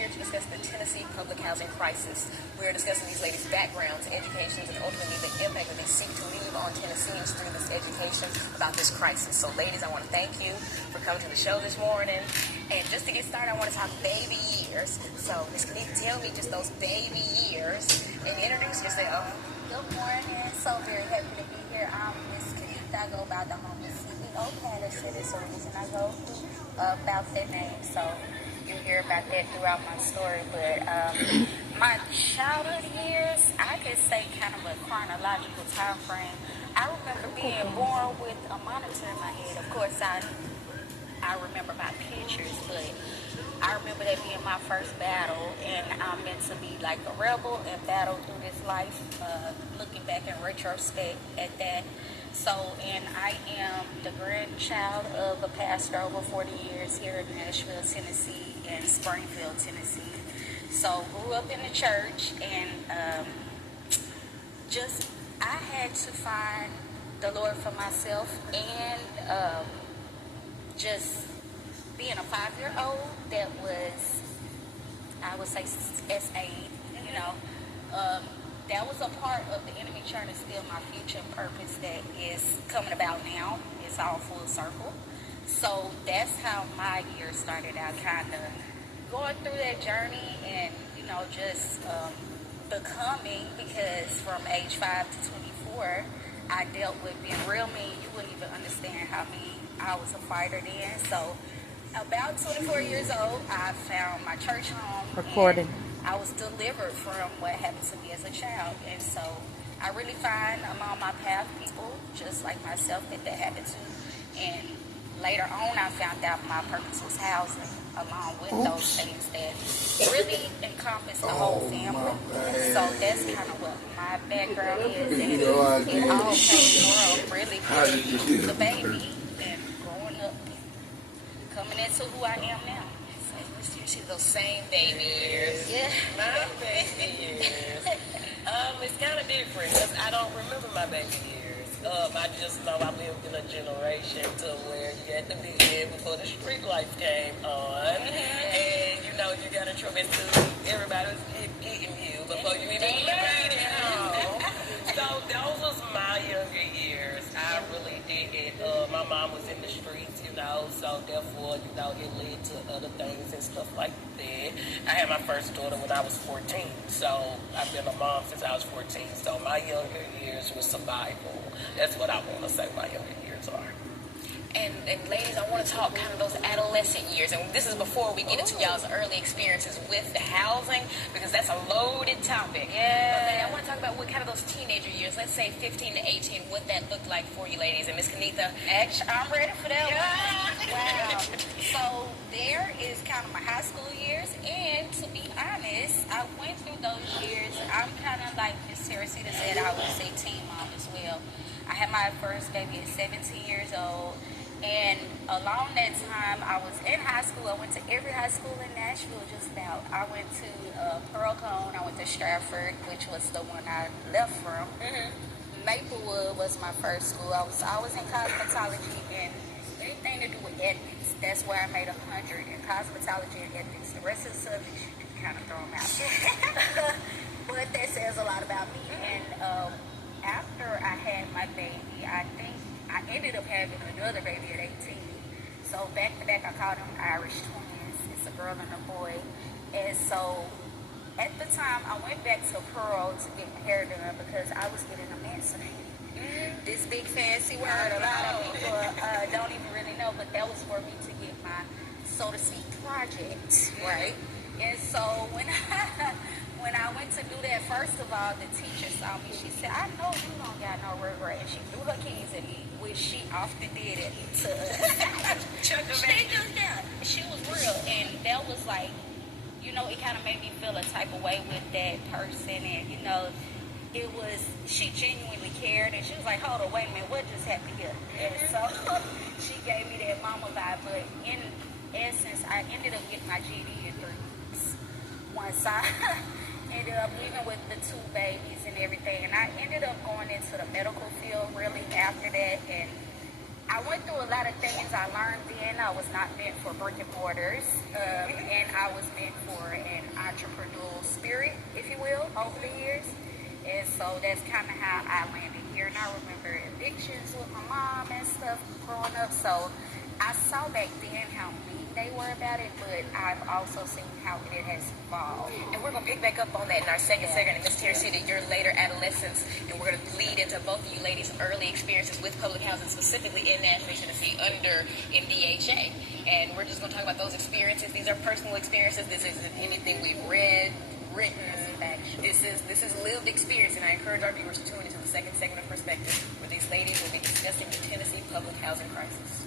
here to discuss the Tennessee public housing crisis. We're discussing these ladies' backgrounds, educations, and ultimately the impact that they seek to leave on Tennesseans through this education about this crisis. So, ladies, I want to thank you for coming to the show this morning. And just to get started, I want to talk baby years. So, Ms. Khalid, tell me just those baby years and introduce yourself. Good morning. So very happy to be here. I'm Ms. Khalid. I go by the homeless CEO Patterson. It's the reason I go about that name. So you hear about that throughout my story. But my childhood years, I could say kind of a chronological time frame. I remember being born with a monitor in my head. Of course, I remember my pictures, but I remember that being my first battle, and I'm meant to be like a rebel and battle through this life, looking back in retrospect at that. So, and I am the grandchild of a pastor over 40 years here in Nashville, Tennessee, and Springfield, Tennessee. So, grew up in the church, and I had to find the Lord for myself, and just being a 5-year-old that was, I would say, SA, you know, that was a part of the enemy trying to steal my future and purpose that is coming about now. It's all full circle. So that's how my year started out, kind of going through that journey and, you know, just becoming, because from age 5 to 24, I dealt with being real mean. You wouldn't even understand how mean I was a fighter then. So about 24 years old, I found my church home. Recording. I was delivered from what happened to me as a child. And so I really find among my path people just like myself that happened to. And later on, I found out my purpose was housing, along with those things that really encompass the whole family. So that's kind of what my background is. And it all came from really being the baby and growing up, coming into who I am now. See those same baby years. Yeah. My baby years. It's kind of different because I don't remember my baby years. I just know I lived in a generation to where you had to be in before the street lights came on. And, you know, you got in trouble too. Everybody was getting you before you even made it home. So those was my younger years. I really didn't. My mom was in the streets, you know, so therefore, you know, it led to other things and stuff like that. I had my first daughter when I was 14, so I've been a mom since I was 14. So my younger years was survival. That's what I want to say my younger years are. And ladies, I want to talk kind of those adolescent years. And this is before we get into y'all's early experiences with the housing, because that's a loaded topic. Yeah. But I want to talk about what kind of those teenager years, let's say 15 to 18, what that looked like for you ladies. And Miss Kanitha, I'm ready for that one. Wow. So there is kind of my high school years. And to be honest, I went through those years. I'm kind of like Miss Teresita said, I was a teen mom as well. I had my first baby at 17 years old. And along that time, I was in high school. I went to every high school in Nashville just about. I went to Pearl Cone. I went to Stratford, which was the one I left from. Maplewood was my first school. I was always in cosmetology and anything to do with ethics. That's where I made 100 in cosmetology and ethics. The rest of the subjects you can kind of throw them out. But that says a lot about me. And after I had my baby, I think I ended up having another baby at 18. So back to back, I called them Irish twins. It's a girl and a boy. And so at the time, I went back to Pearl to get my hair done because I was getting emancipated. This big fancy word, a lot of people don't even really know, but that was for me to get my, so to speak, project, right? And so when I went to do that, first of all, the teacher saw me. She said, I know you don't got no regret. And she threw her keys at me, which she often did it to us. She was real. And that was like, you know, it kind of made me feel a type of way with that person. And, you know, it was, she genuinely cared. And she was like, hold on, wait a minute, what just happened here? And so she gave me that mama vibe. But in essence, I ended up getting my GED in 3 weeks. Once I ended up leaving with the 2 babies and everything, and I ended up going into the medical field really after that, and I went through a lot of things. I learned then I was not meant for brick and mortars, and I was meant for an entrepreneurial spirit, if you will, over the years. And so that's kind of how I landed here. And I remember evictions with my mom and stuff growing up. So I saw back then how mean they were about it, but I've also seen how it has evolved. And we're going to pick back up on that in our second segment. And Ms. Tercita, your later adolescence, and we're going to lead into both of you ladies' early experiences with public housing, specifically in Nashville, Tennessee, under MDHA. And we're just going to talk about those experiences. These are personal experiences. This isn't anything we've read, written. This is lived experience, and I encourage our viewers to tune into the second segment of Perspective, where these ladies will be discussing the Tennessee public housing crisis.